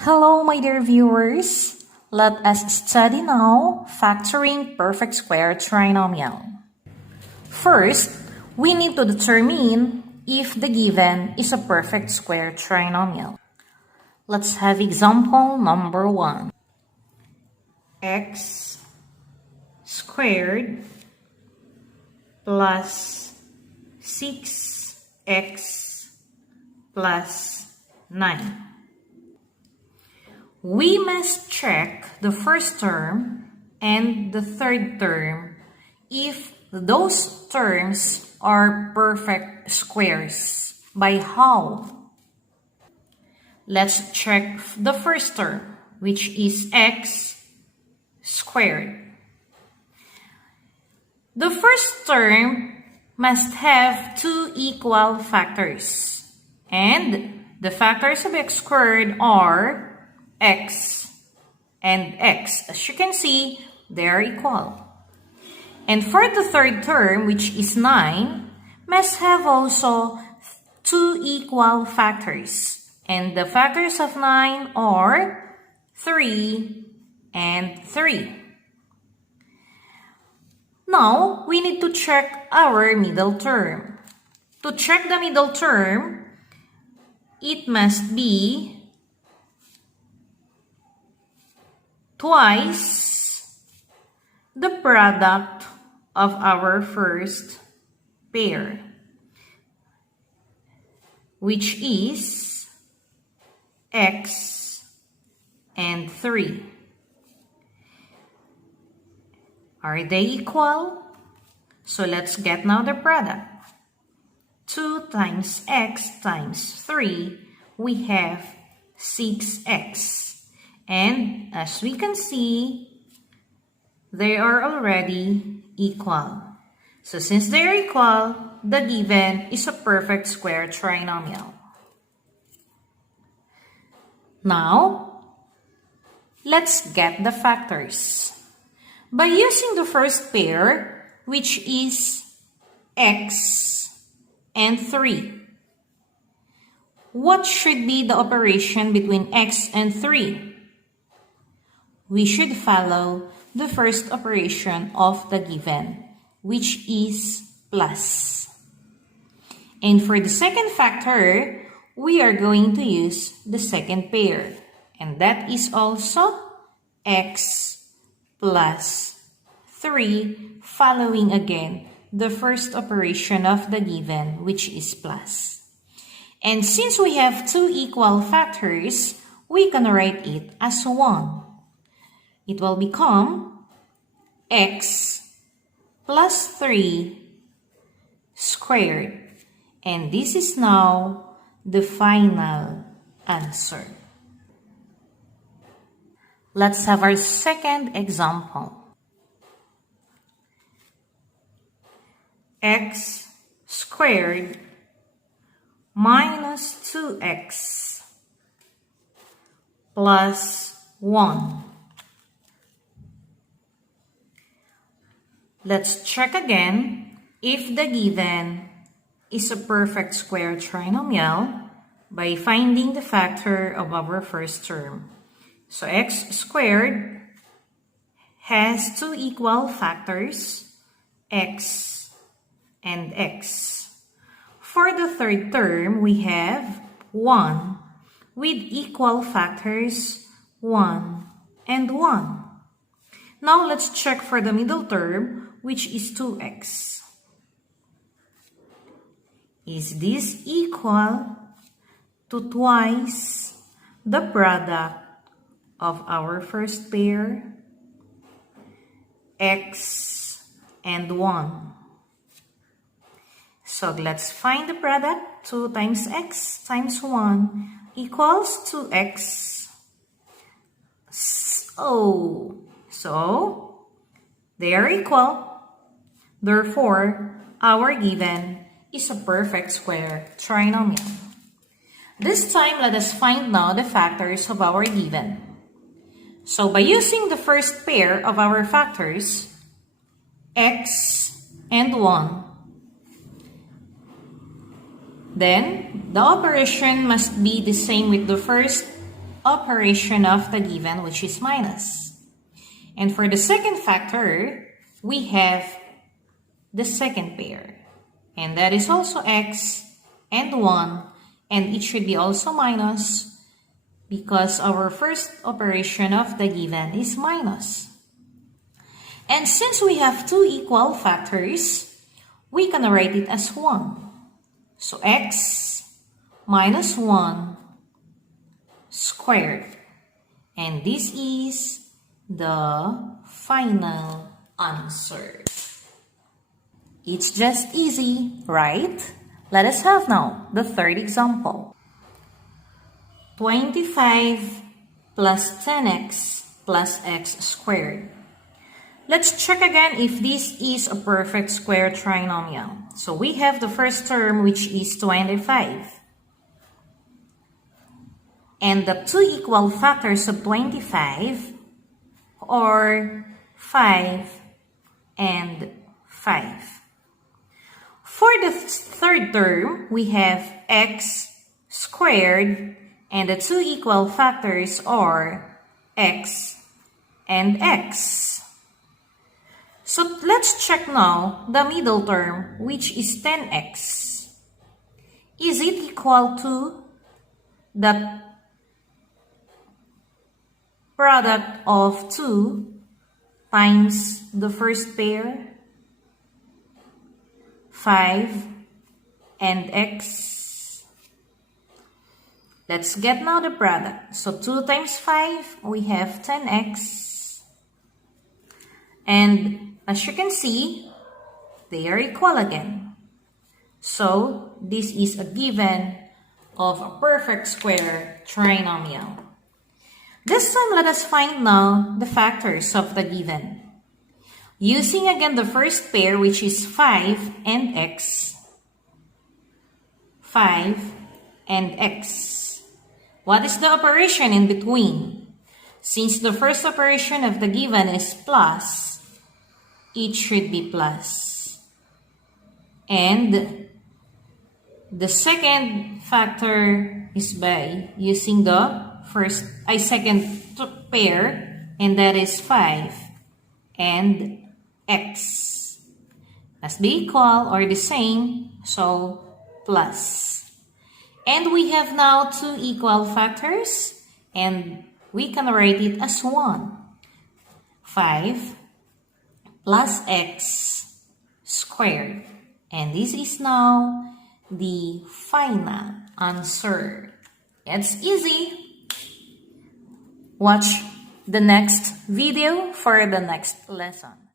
Hello, my dear viewers. Let us study now factoring perfect square trinomial. First, we need to determine if the given is a perfect square trinomial. Let's have example number 1. X squared plus 6x plus 9. We must check the first term and the third term if those terms are perfect squares. By how? Let's check the first term, which is x squared. The first term must have two equal factors, and the factors of x squared are x and x. As you can see, they are equal. And for the third term, which is 9, must have also two equal factors. And the factors of 9 are 3 and 3. Now, we need to check our middle term. To check the middle term, it must be twice the product of our first pair, which is x and 3. Are they equal? So let's get now the product. 2 times x times 3, we have 6x. And as we can see, they are already equal. So since they are equal, the given is a perfect square trinomial. Now, let's get the factors. By using the first pair, which is x and 3, what should be the operation between x and 3? We should follow the first operation of the given, which is plus. And for the second factor, we are going to use the second pair, and that is also x plus 3, following again the first operation of the given, which is plus. And since we have two equal factors, we can write it as 1. It will become x plus 3 squared. And this is now the final answer. Let's have our second example. X squared minus 2x plus 1. Let's check again if the given is a perfect square trinomial by finding the factor of our first term. So x squared has two equal factors, x and x. For the third term, we have 1 with equal factors 1 and 1. Now let's check for the middle term, which is 2x. Is this equal to twice the product of our first pair, x and 1? So let's find the product. 2 times x times 1 equals 2x. So they are equal. Therefore, our given is a perfect square trinomial. This time, let us find now the factors of our given. So by using the first pair of our factors, x and 1, then the operation must be the same with the first operation of the given, which is minus. And for the second factor, we have the second pair. And that is also x and 1. And it should be also minus because our first operation of the given is minus. And since we have two equal factors, we can write it as 1. So x minus 1 squared. And this is the final answer. It's just easy, right? Let us have now the third example. 25 plus 10x plus x squared. Let's check again if this is a perfect square trinomial. So we have the first term, which is 25. And the two equal factors of 25 are 5 and 5. For the third term, we have x squared, and the two equal factors are x and x. So let's check now the middle term, which is 10x. Is it equal to the product of 2 times the first pair, 5 and x? Let's get now the product. So 2 times 5, we have 10x. And as you can see, they are equal again. So this is a given of a perfect square trinomial. This time, let us find now the factors of the given. Using again the first pair, which is 5 and x. 5 and x. What is the operation in between? Since the first operation of the given is plus, it should be plus. And the second factor is by using the second pair, and that is 5 and x. Must be equal or the same, so plus. And we have now two equal factors, and we can write it as 1. 5 plus x squared. And this is now the final answer. It's easy. Watch the next video for the next lesson.